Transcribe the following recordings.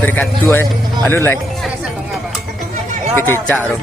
Berkat dua ya. Aduh like. Kecicak ro.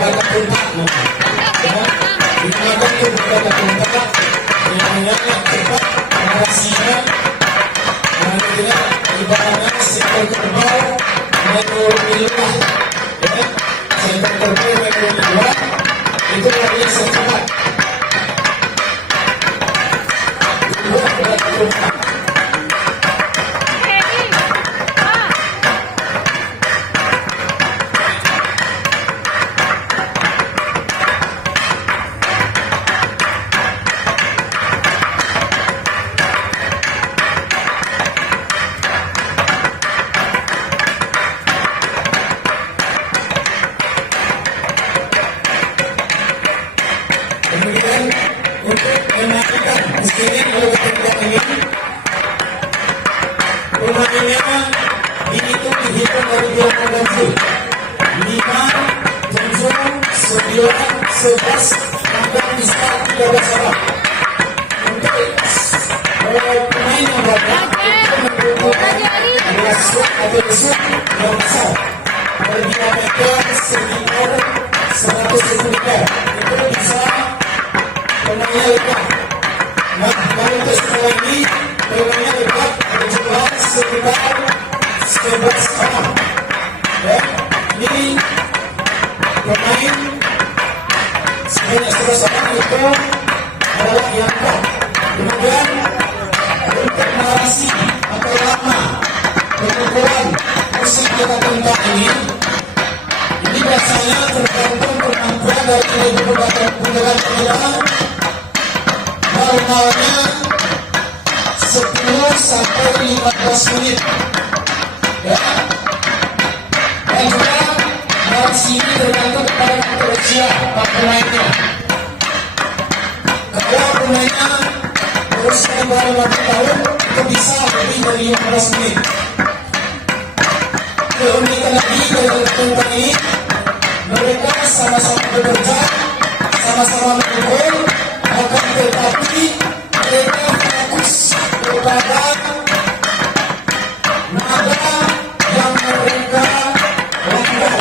beberapa puntak, ya, digunakan ke beberapa puntak, yang cepat narasinya, dan tidak ibaratnya sektor kerbau, metronomilah, ya, sektor kerbau metronomilah, itu artinya secepat. Dua beberapa puntak. Kemudian untuk memastikan mesinnya kalau kita ingin pemainnya dihitung dari bilangan ganjil 5, 7, 9, 11 sampai bisa 13 orang. Untuk pemain yang banyak itu membutuhkan rasuk atau resuk yang besar berdiameter sekitar 100 cm. Itu bisa pemainnya lebat. Nah, kalau untuk sekolah ini pemainnya lebat berjumlah sekitar 11 orang. Ya, ini pemain sebanyak 11 orang itu adalah yang kuat. Kemudian untuk narasi atau lama pengukuran musik kita tentang ini biasanya tergantung kemampuan dari beberapa pendengar kita. Normalnya 10 sampai 15 menit, ya. Dan juga narasi ini tergantung kepada faktor usia pemainnya. Kalau pemainnya berusia di bawah 50 tahun itu bisa lebih dari 15 menit. Keunikan lagi dari tentang ini, mereka sama-sama bekerja, sama-sama mengukul, akan tetapi mereka fokus kepada nada yang mereka lakukan.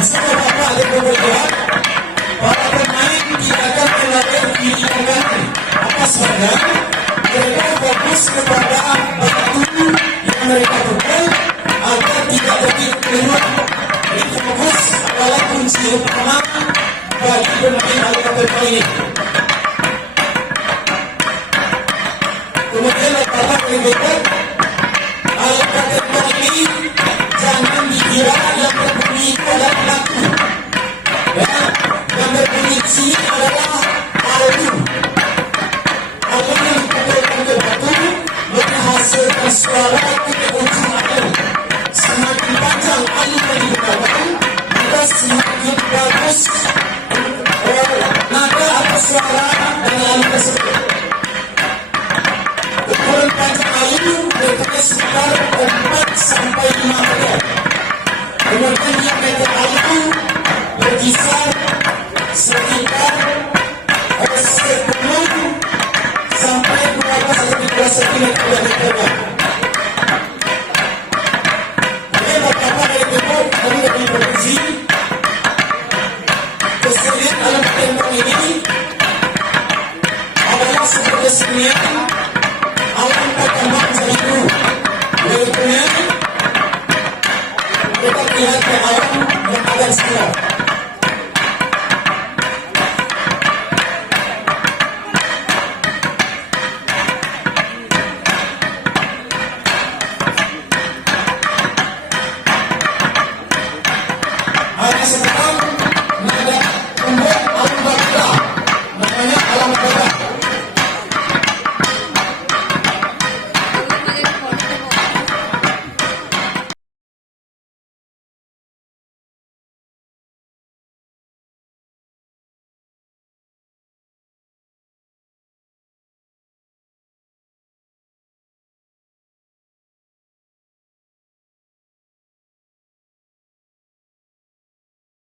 Bisa Bapak ada perbedaan, para pemain tidak akan melatih diingatkan apa sebabnya mereka fokus kepada batu yang mereka pukul agar tidak jadi keluar. Ini fokus adalah kunci utama bagi pemain alur ini. Kemudian letakkan perbedaan alur ini jangan dikira yang berbunyi adalah lagu. Yang berbunyi sini adalah alur. Alur yang dipukulkan ke batu menghasilkan suara ke ujung alur. Semakin panjang alur yang digunakan, maka semakin bagus nada atau suara dengan alur tersebut. Ukuran panjang alur berarti sekitar 4 sampai 5 meter. Kemudian diameter alur berkisar sekitar 10 sampai 12 cm diameternya. Ini beberapa dari timur kami dari provinsi. Kesenian alat tembak ini adalah sebuah kesenian alam tembak satu. Berikutnya kita lihat ke alam yang ada di sekitar.